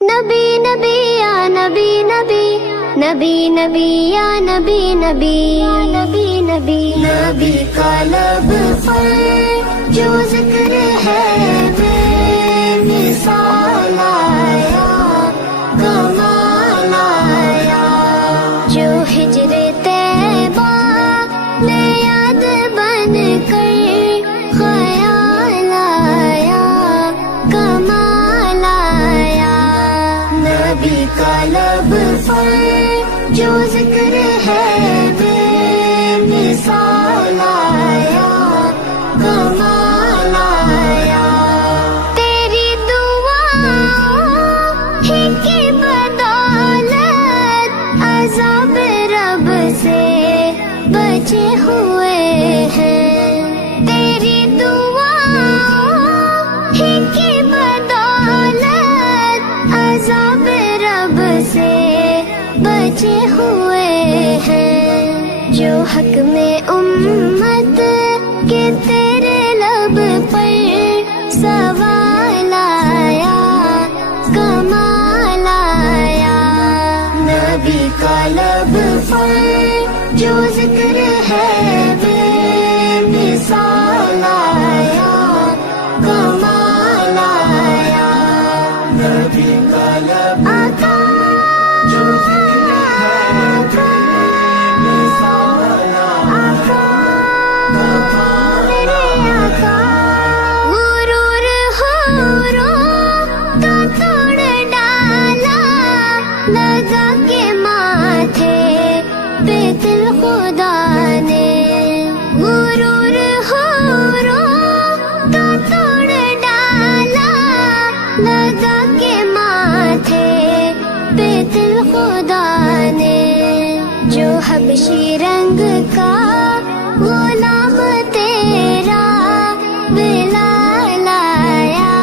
नबी नबी या नबी नबी, नबी नबी या नबी नबी, नबी नबी नबी का लब पर जो जिक्र है बेमिसाल आया, कमाल आया। जो हिजरे तैबा में याद बन कर ख्याल आया, कमाल आया। नबी का लब पर जो जिक्र है बेमिसाल आया, कमाल आया। तेरी दुआओं ही की बदौलत अज़ाब रब से बचे हुए हैं। तेरी दुआओं ही की बदौलत अज़ाब रब से बचे हुए हैं। जो हक में उम्मत के तेरे लब पर सवाल आया, कमाल आया। नबी का लब पर जो जिक्र है बेमिसाल आया, कमाल आया। नबी का लब आका जो जिक्र है बेमिसाल आका, मेरे आका। गुरूर हुरों का तोड़ डाला, लगा के माथे पे दिल खुदा ने। गुरूर हुरों का तोड़ डाला, लगा के माथे पे दिल खुदा ने। जो हबशी रंग का गुलाम तेरा बिलाल आया,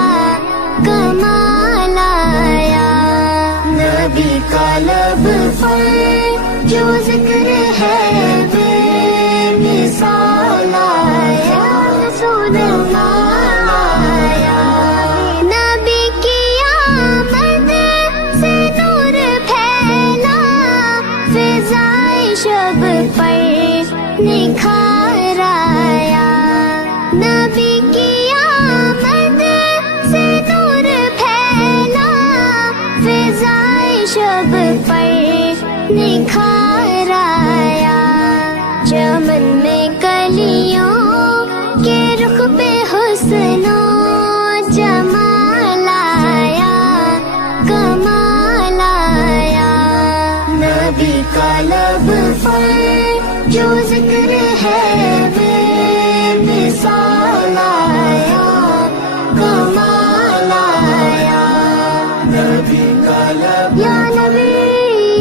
कमाल आया। नबी का लब पर जो जिक्र है बेमिसाल आया, कमाल आया। नबी की आमद से नूर फैला, फिज़ाए शब पर निखार आया। नबी की आमद से नूर फैला, फिज़ाए शब पर निखार आया। चमन में कलियों के रुख पे हुस्नो जमाल आया, कमाल आया। नबी का लब पर जो जिक्र है बेमिसाल आया, कमाल आया। नबी का लब या नबी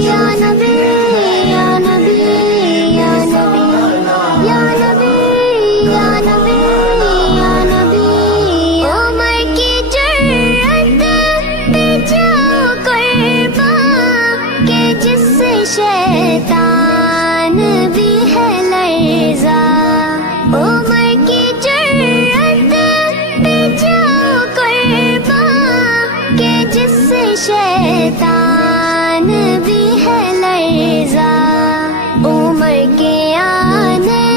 या नबी या नबी या नबी या नबी या नबी या नबी। उमर की जुर्रत पे जाओ कुर्बान के जिससे शैतान भी है लर्ज़ा। उमर की जुर्रत पे जाओ कुर्बान के जिससे शैतान भी है लर्ज़ा। उमर के आने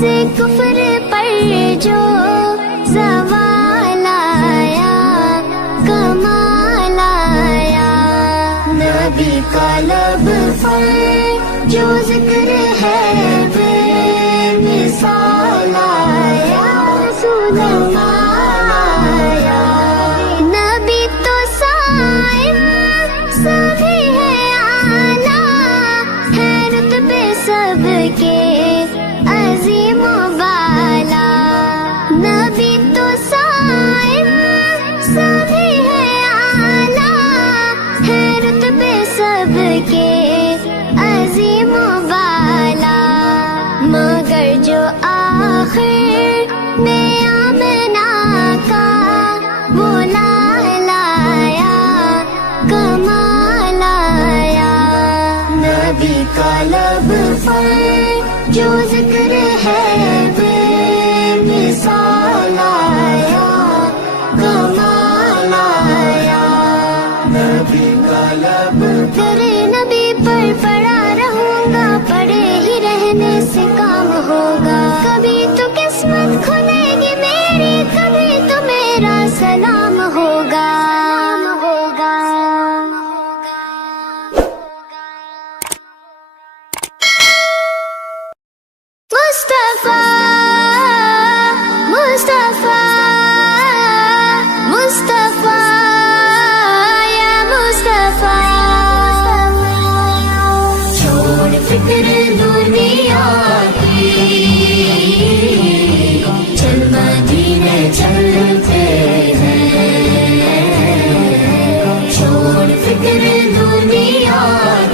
से कुफ्र पर जो ज़वाल आया, कमाल आया। नबी का लब पर जो जिक्र है बेमिसाल आया, कमाल आया। नबी तो साइम सभी है आला, है रुतबे सबके अजीम बाला। नबी तो साइम सभी है आला, है रुतबे सबके अजीम बाला। मगर जो आखिर में आमना का वो लाल आया, कमाल आया। नबी का लब पर जो जिक्र है बेमिसाल आया, कमाल आया। नबी का लब तेरे नबी पर पड़ा रहूंगा, पड़े ही रहने से काम होगा। कभी तो किस्मत खुलेगी मेरी, कभी तो मेरा सलाम होगा। मुस्तफा मुस्तफा मुस्तफा या मुस्तफा, छोड़ फिक्र दुनिया की, चल मदीने चलते हैं। छोड़ फिक्र दुनिया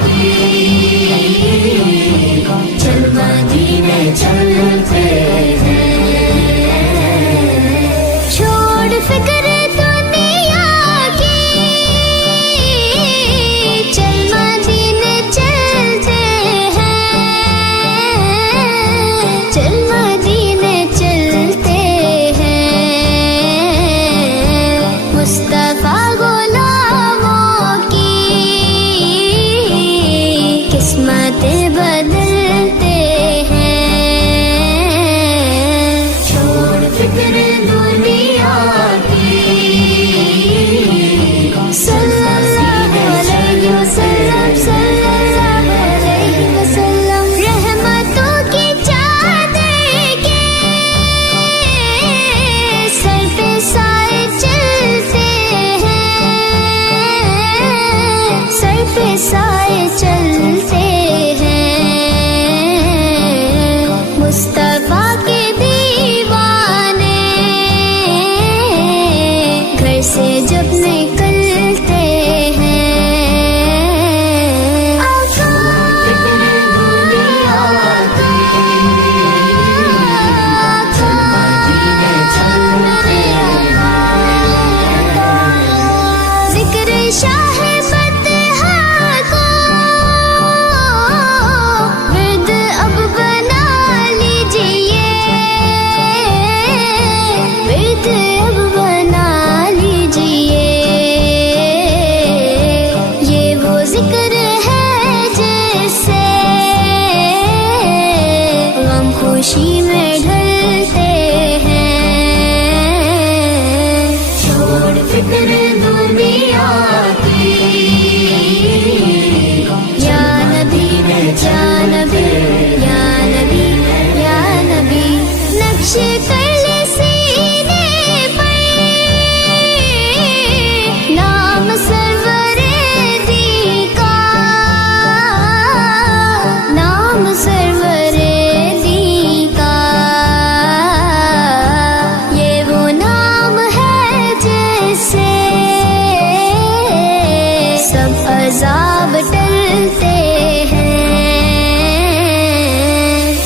की, चल मदीने चलते हैं। छोड़ फिक्र दुनिया की, चल मदीने चलते हैं। चल मदीने चलते हैं। मुस्तफा गुलामों की किस्मतें बदलते हैं। छोड़ फिक्र दुनिया की, सल्लल्लाहु अलैहि वसल्लम, सल्लल्लाहु अलैहि वसल्लम। रहमतों की चादर के सर पे साए चलते हैं। सर पे साए चलते हैं। मुस्तफा के दीवाने घर से जब निकलते हैं। आका दुनिया की, आका मेरे आका। जिक्र शाह बतहा को विर्द अब बना लीजिए। विर्द अब बना लीजिए। ये वो जिक्र है जिससे गम खुशी में ढलते हैं। छोड़ फिक्र दुनिया की, या नबी या नबी या नबी या नबी। नक्श कर ले सीने पर नाम सरवरे दी का, नाम सरवरे दी का। ये वो नाम है जिससे सब अजाब टलते हैं।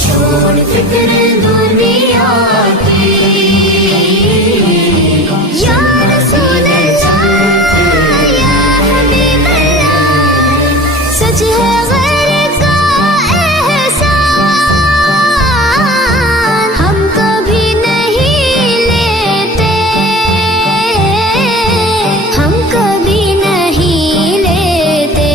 छोड़ फिक्र दुनिया की, या रसूल अल्लाह या हबीब अल्लाह। सच है गैर का एहसान हम कभी नहीं लेते। हम कभी नहीं लेते।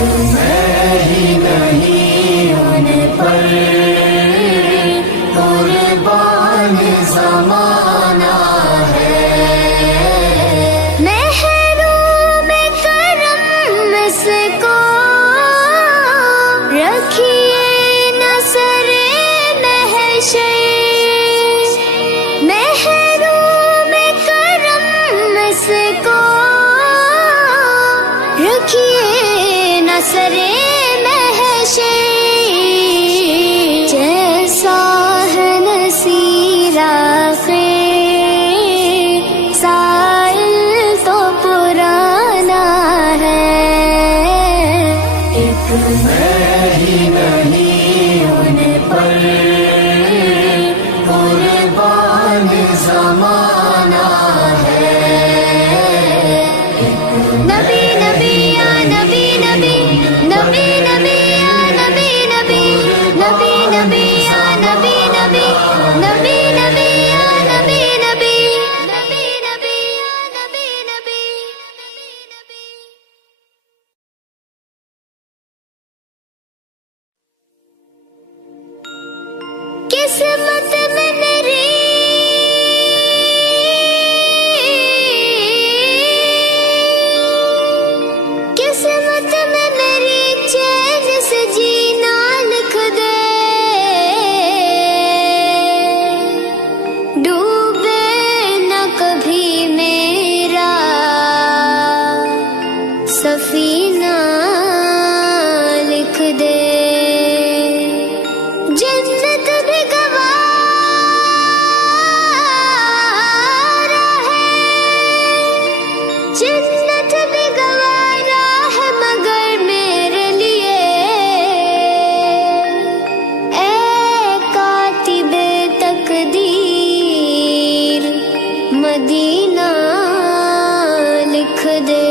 मैं ही नहीं उन पर कुर्बान ज़माना है। महरूम करम इसको रखिए नसरे महशर। महरूम करम इसको रखिए नसरे महशर। जैसा है नसीरा के साइल तो पुराना है। एक मैं ही नहीं उन पर कुर्बान ज़माना है। नबी नबी या नबी नबी, नबी नबी या नबी नबी, नबी नबी या नबी नबी, नबी नबी या नबी नबी, नबी नबी या नबी नबी। किस्मत में मेरी किस्मत में मेरी चैन से जीना लिख दे। डूबे न कभी मेरा सफीना लिख दे। जन्नत भी गवारा है, जन्नत भी गवारा है मगर मेरे लिए ए कातिबे तकदीर मदीना लिख दे।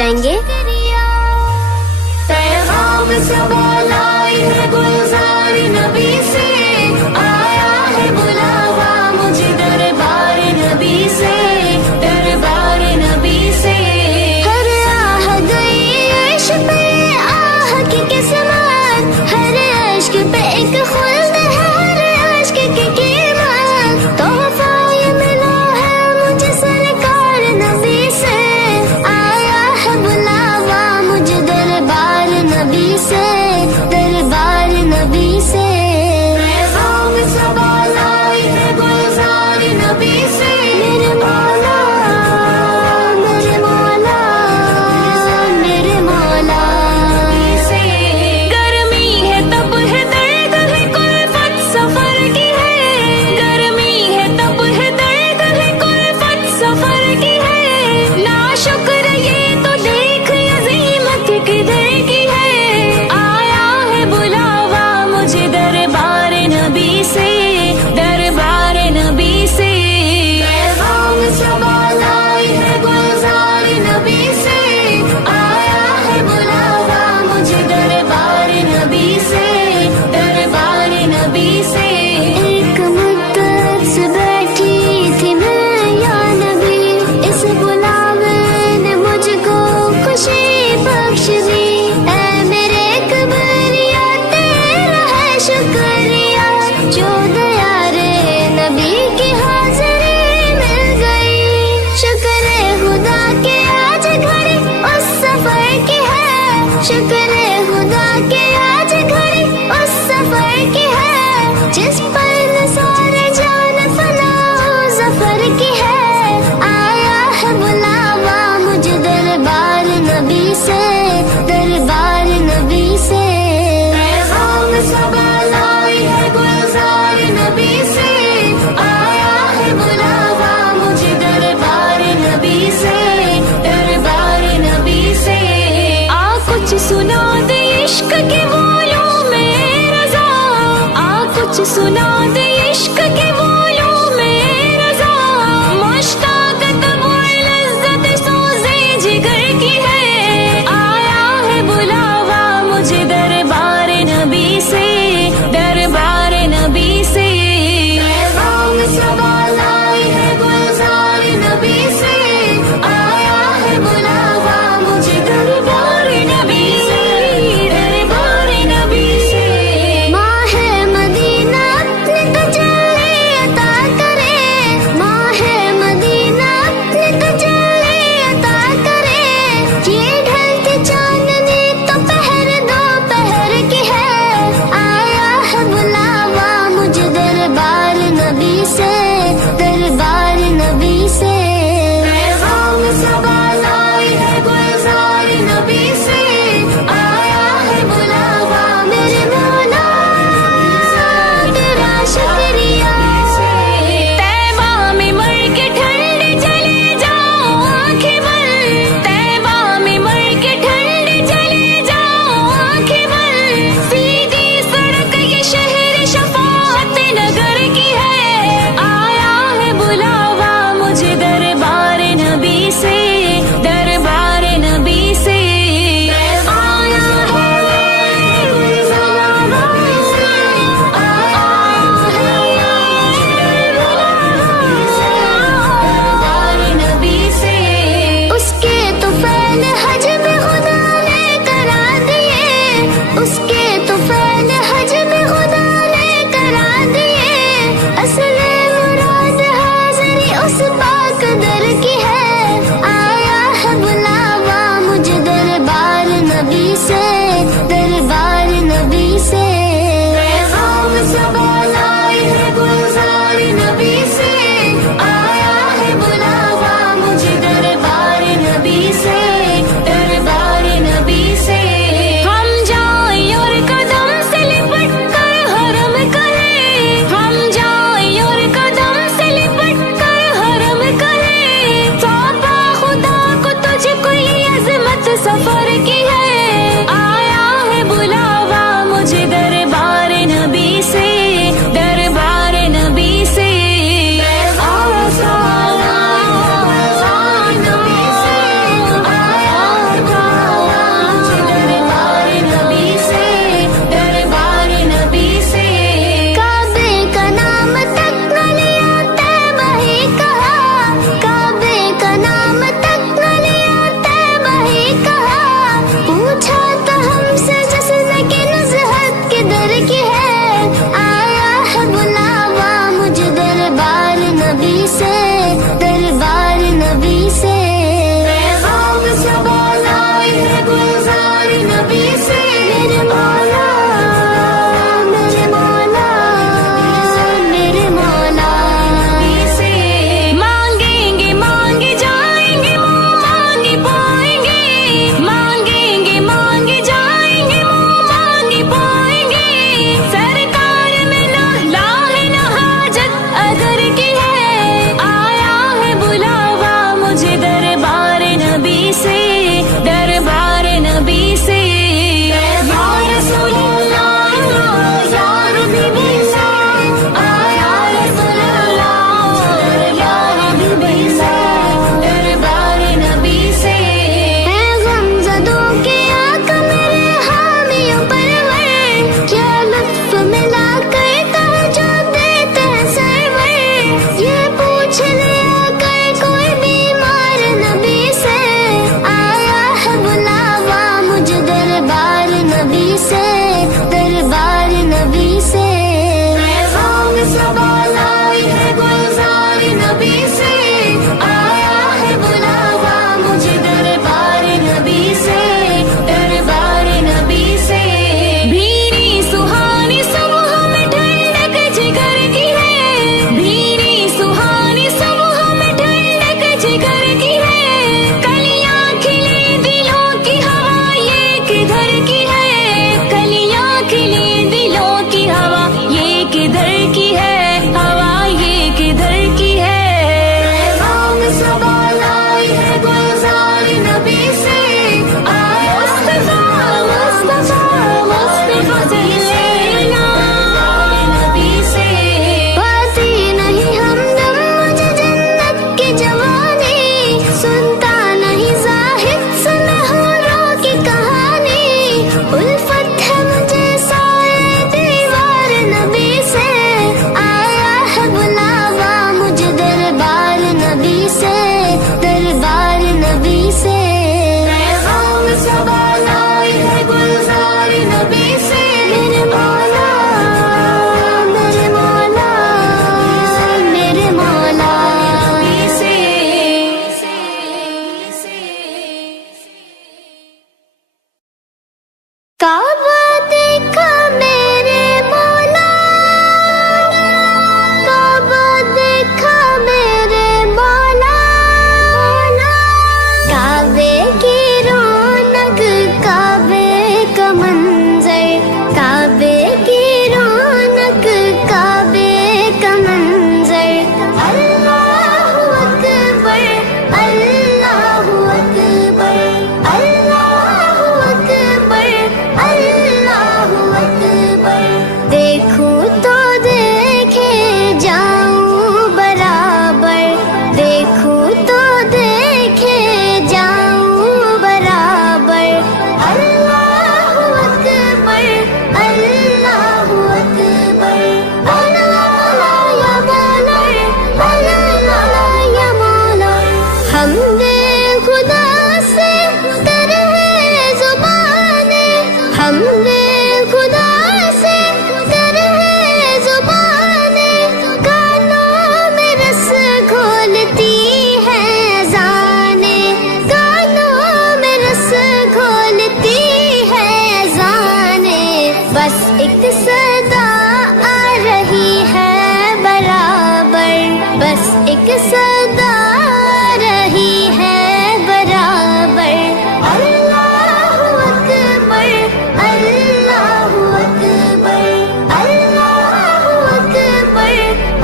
जाएंगे। पैगाम सवाल आई है गुलजार नबी से, आया है बुलावा मुझे दरबार नबी से, दरबार नबी से। हर आह गई अर्श पे आह की किस्मत, हर अश्क पे एक खुल्द है, हर अश्क की कीमत। तोहफा ये मिला है मुझे सरकार नबी से, आया है बुलावा मुझे दरबार नबी से, दरबार नबी से। पैगाम सवाल आई है गुलजार नबी से, मेरे मौला, मेरे मौला, मेरे मौला। से। गर्मी है तब है दर्द है कुल्फत सफर की है, गर्मी है तब है दर्द है कुल्फत सफर की है। नाशुक्र ये तो देख अजीमत किधर की है, आया है बुलावा मुझे दरबार नबी से, दरबार नबी से। पैगाम सवाल आई है गुलजार नबी से, आया है बुलावा मुझे दरबार नबी से, दरबार नबी से। एक मुद्दत से बैठी थी मैं या नबी, इस बुलावे ने मुझको खुशी बख्श दी। ऐ मेरे कबरिया तेरा है शुक्रिया, जो दया रे नबी की हाजिरी मिल गई। शुक्र है खुदा के आज घड़ी उस सफर की है, शुक्र है खुदा के आज घड़ी उस सफर की है, जिस पर सारे जान फना जफर की है। आया है बुलावा मुझे दरबार नबी से, दरबार नबी से। पैगाम सवाल आई है गुलजार नबी से, आया है बुलावा मुझे दरबार नबी से, दरबार नबी से। आ कुछ सुना दे इश्क के बोलों में रज़ा, आ कुछ सुना दे इश्क के बोलों में रज़ा। मुश्ताक तब लज़्ज़त सोज़े जिगर की है, आया है बुलावा मुझे दरबार नबी से, दरबार नबी से। पैगाम सवाल आई है गुलजार नबी से, आया है बुलावा मुझे दरबार नबी से, दरबार नबी से। माँ है मदीना सदा आ रही है बराबर, बस एक सदा आ रही है बराबर। अल्लाहु अकबर, अल्लाहु अकबर, अल्लाहु अकबर,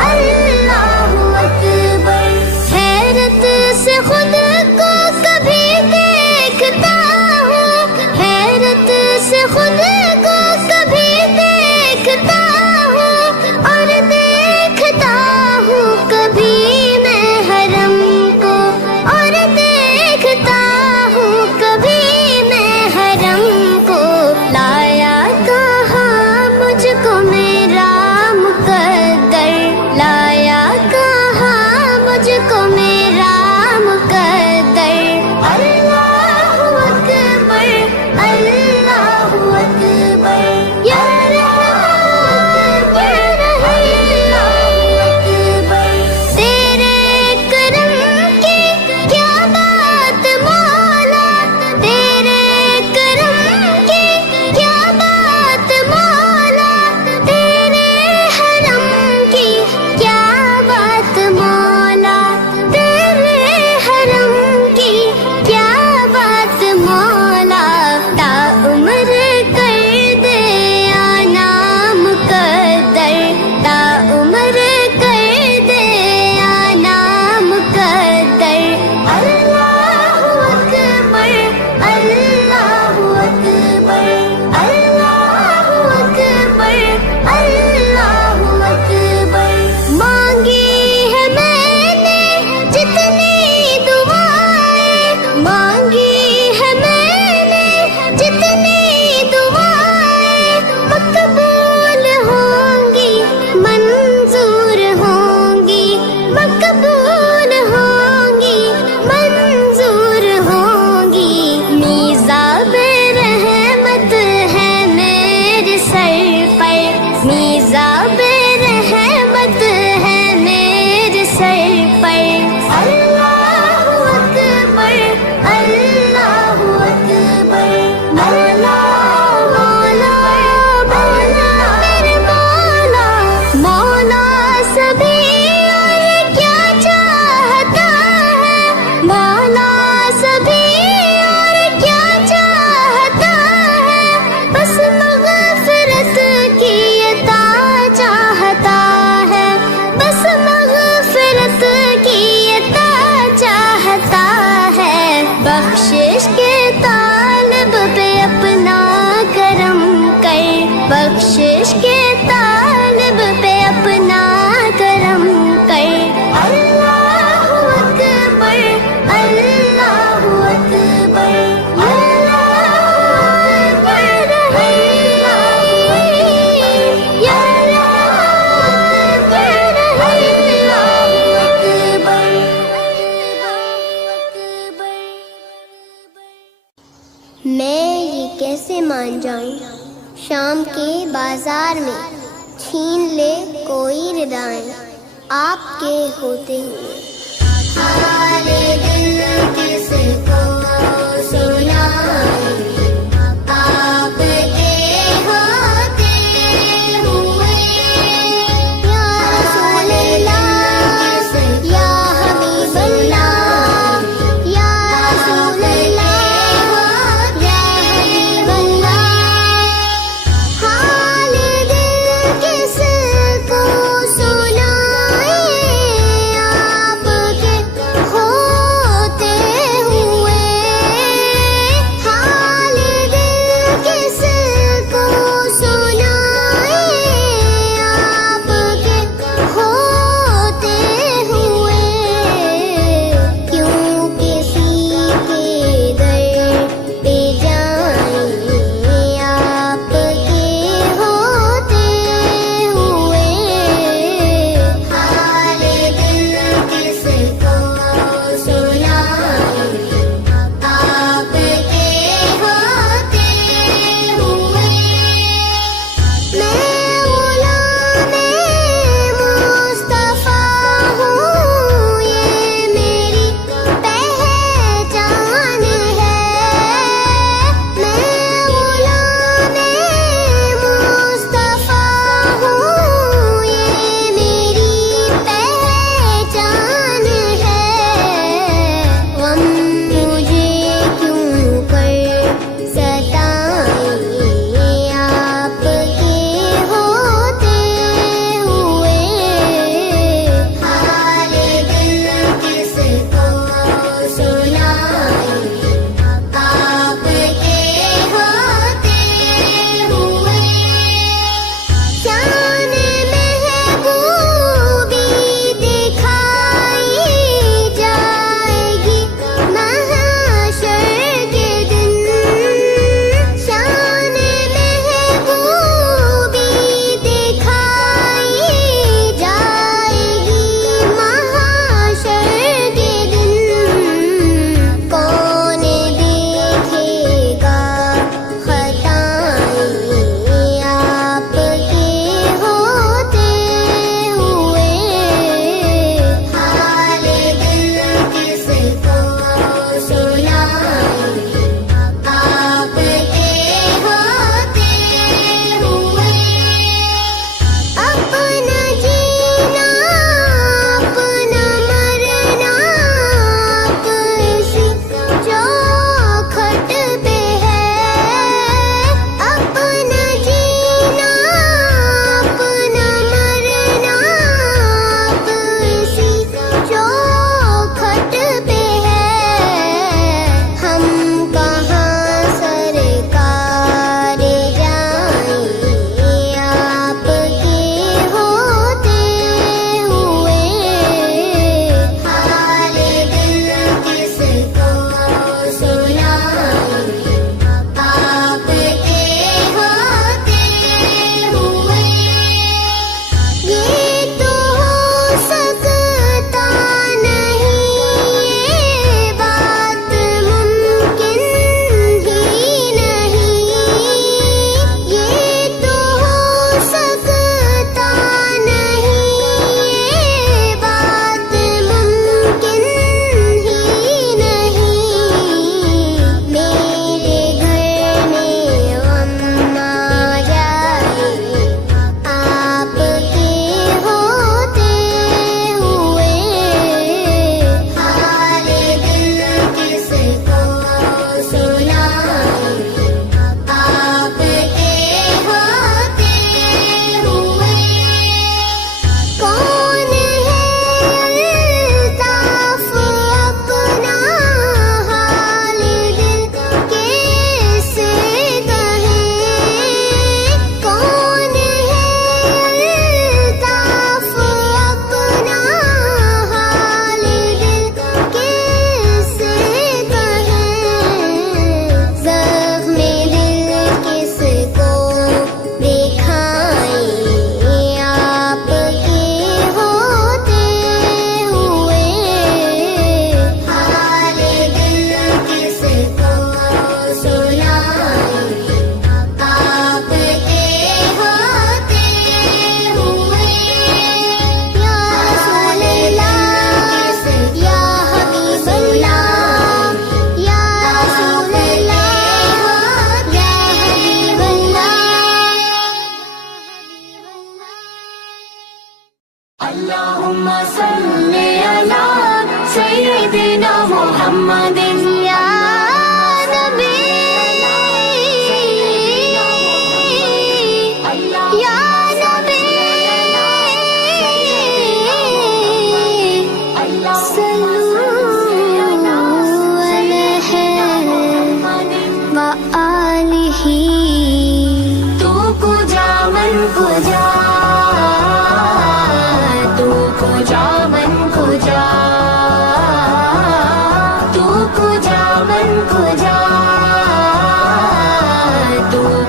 अल्लाहु अकबर। हैरत से खुद को कभी देखता हूँ, हैरत से खुद को कभी देखता हूँ, और देखता हूँ कभी मैं हरम को, और देखता हूँ कभी मैं हरम को। लाया कहाँ मुझको मेरा मुकद्दर, लाया कहाँ मुझको मेरा मुकद्दर। अल्लाहु अकबर, अल्लाहु अकबर, या अकबर, अल्लाहु अकबर। तेरे करम की क्या बात मौला, तेरे करम की क्या बात मौला, तेरे हरम की क्या बात मौला, तेरे हरम की क्या बात मौला। ता उम्र कर दे आना मुकद्दर, ता उम्र कर दे आना मुकद्दर। अल्लाहु अकबर, अल्लाहु अकबर, अल्लाहु अकबर, अल्लाहु अकबर। मांगी है मैंने जितनी दुआएं, मांगी है मैंने जितनी दुआएं, मकबूल होंगी मंजूर होंगी, मकबूल होंगी मंजूर होंगी। मीज़ाबे रहमत है मेरे सर पर, मीज़ाबे रहमत है मेरे सर पर। अल्लाहु अकबर, अल्लाहु अकबर, मौला मौला मौला मेरे मौला। मौला सभी और क्या चाहता है, मौला सभी और क्या चाहता है, बस मग़फ़िरत की अता चाहता है, बस मग़फ़िरत की अता चाहता है। बख्शिश के तालिब पे अपना करम कर, बख्शिश के तालिब पे अपना करम कर। अल्लाहु अकबर, अल्लाहु अकबर, अल्लाहु अकबर, अल्लाहु या अकबर, अल्लाहु अकबर। मैं ये कैसे मान जाऊं, शाम के बाजार में छीन ले कोई रिदाएं आपके होते हुए। हाले दिल किसको सुनाएं, आपके होते हुए। या रसूल अल्लाह, या हबीब अल्लाह, या रसूल अल्लाह, या हबीब अल्लाह। हाले दिल किसको सुनाएं, आपके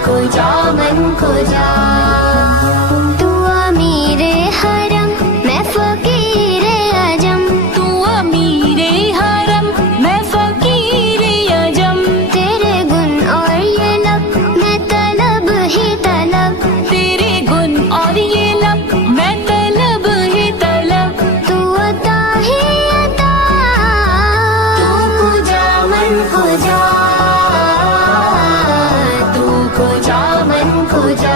को जा मन को जा। तू अमीर हरम मैं फकीर अजम, तू अमीर हरम मैं फकीर अजम। तेरे गुण और ये लब मैं तलब ही तलब, तेरे गुण और ये लब मैं तलब ही तलब। तू अता ही अता, तू को जा मन को जा, तू को जा मन को जा।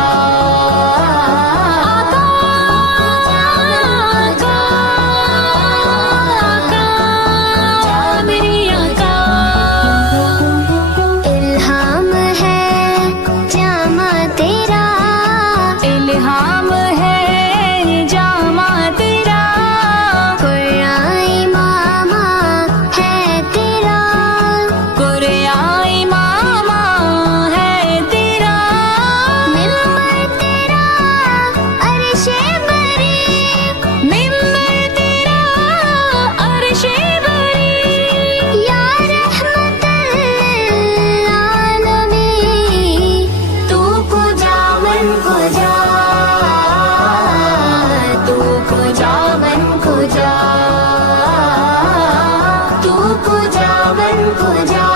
इल्हाम है जामा तेरा, इल्हाम है जामा तेरा। कुरान मामा है तेरा, कुरान मामा है तेरा। मिंबर तेरा अर्शे बरी, मिंबर तेरा अर्शे बरी। या रहमतल आलमीन। तू को जा मन को जा, तू को जा मन को जा, तू को जा मन को जा।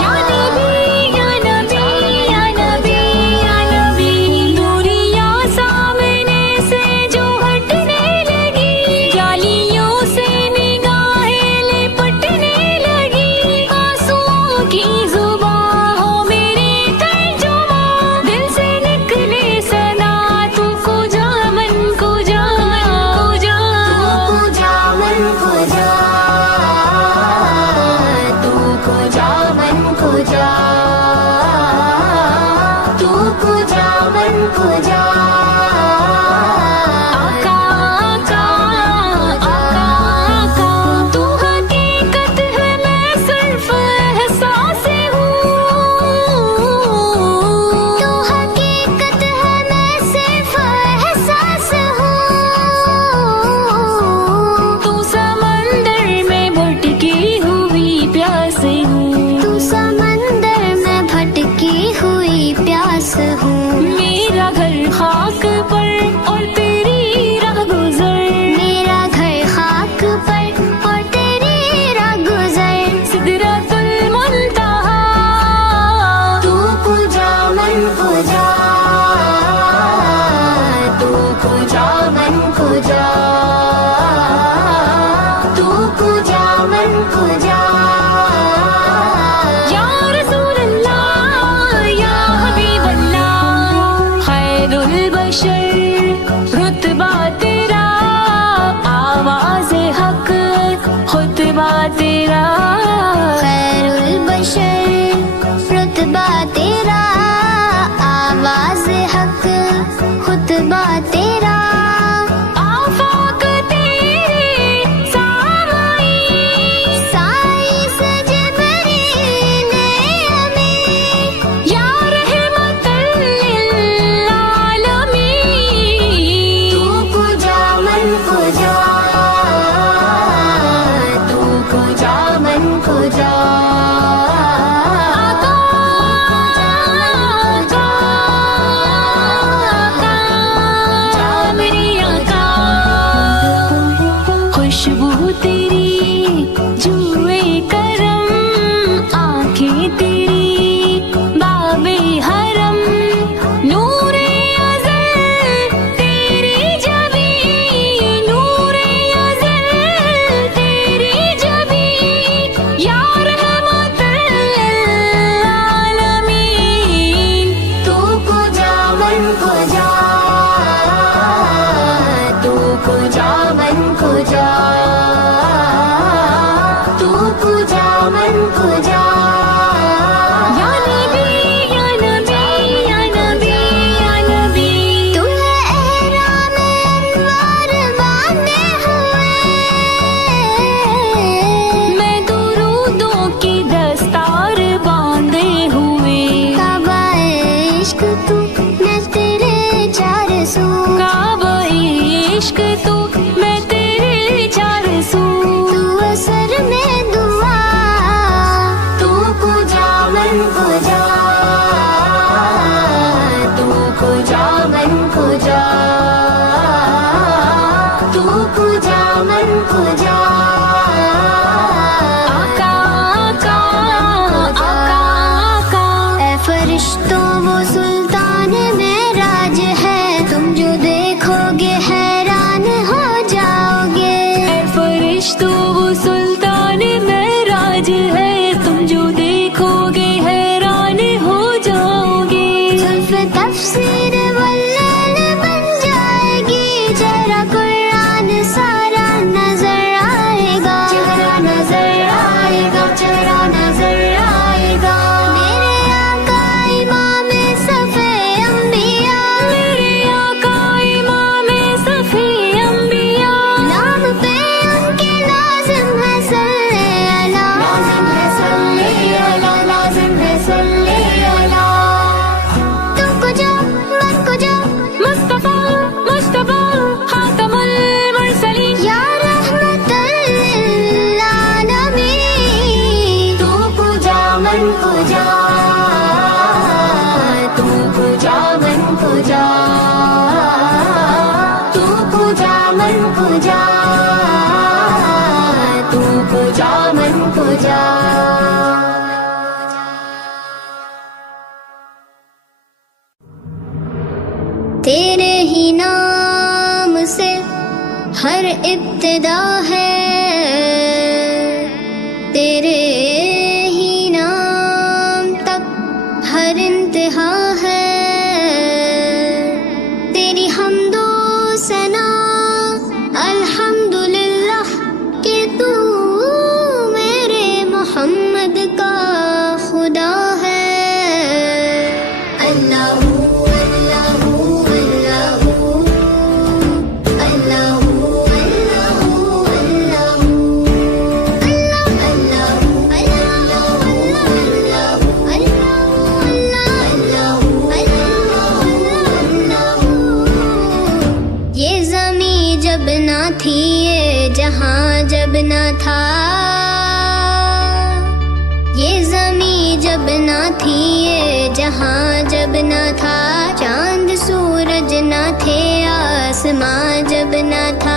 या नबी या नबी या नबी या नबी। दूरियां सामने से जो हटने लगी, जालियों से निगाहें लिपटने लगी। आंसुओं की जुबां हो मेरे तर्जुमा, दिल से निकले सना तू को जा मन को जा, को जा। तू को जा मन को जा, तू को जा मन को जा, तू को जा मन को जा। आका आका आका आका, तू हकीकत है मैं सिर्फ एहसास हूँ। तू हकीकत है मैं सिर्फ एहसास हूँ। तू समंदर में भटकी हुई प्यास हूँ। तू समंदर में भटकी हुई प्यास हूँ। मेरा घर खाक पर और तेरी राह गुजर, मेरा घर खाक पर और तेरी राह गुजर। सिदरतुल मुंतहा। तू को जा मन को जा, तू को जा मन को जा, तू को जा मन को जा। या रसूल अल्लाह या हबीब अल्लाह, खैरुल बशर रुतबा तेरा, आवाज़ हक खुतबा तेरा। खैरुल बशर रुतबा तेरा, आवाज़ हक खुतबा तेरा। आफाक तेरे सामाई, साई से जिब्रील अमीन। या रहमतल लिल आलमीन। तू को जा मन को जा, तू को जा मन को जा। आका आका आका, जा मेरी आका। खुशबू तेरी जुए करम, आंखें तेरी बाबे हरम। नूरे अज़ल तेरी जबी, नूरे अज़ल तेरी जबी। या रहमतल आलमीन। तू को जा मन को जा, तू को जा मन को जा, तू को जा मन को जा। या नबी या नबी या नबी या नबी। तू है एहराम अनवार बांधे हुए, मैं दुरूदों की दस्तार बांधे हुए। काबा इश्क तू मैं तेरे चार सू। काबा इश्क तू मैं तेरे चार सू। तू असर में दुआ, तू को जा मन को जा, फरिश्तों वो सुल्तान मेराज है, तुम जो देखोगे हैरान हो जाओगे। फरिश्तों वो सुल्तान मेराज है, तुम जो देखोगे हैरान हो जाओगे। जुल्फ तफसीर वल्लैल बन जाएगी, जरा कुरान सारा नजर आएगा, चेहरा नजर आएगा, चेहरा नजर आएगा। मेरे आका इमामे सफ़े अंबिया, मेरे आका इमामे सफ़े अंबिया, नाम पे उनके लाजिम है सल्ले अला, लाजिम है सल्ले अला, लाजिम है सल्ले अला। तुमको जो मन को जो मुस्तफा मुस्तफा खातमुल मुरसलीन, या रहमतल लिल आलमीन। तू पूजा मन पूजा, तू पूजा मन पूजा, तू पूजा मन पूजा, तू पूजा मन पूजा। तेरे ही नाम से हर इब्तिदा है, तेरे ही नाम तक हर इंतहा है। तेरी हम्दो सना अल्हम्दुलिल्लाह कि तू मेरे मोहम्मद का खुदा है। अल्लाहू अल्लाहू अल्लाहू अल्लाहू अल्लाहू अल्लाहू अल्लाहू अल्लाहू अल्लाहू। ये ज़मीं जब ना थी, ये जहां जब ना था, ये ज़मीं जब ना थी, ये जहां जब ना था, चांद सूरज ना थे, आसमां जब ना था।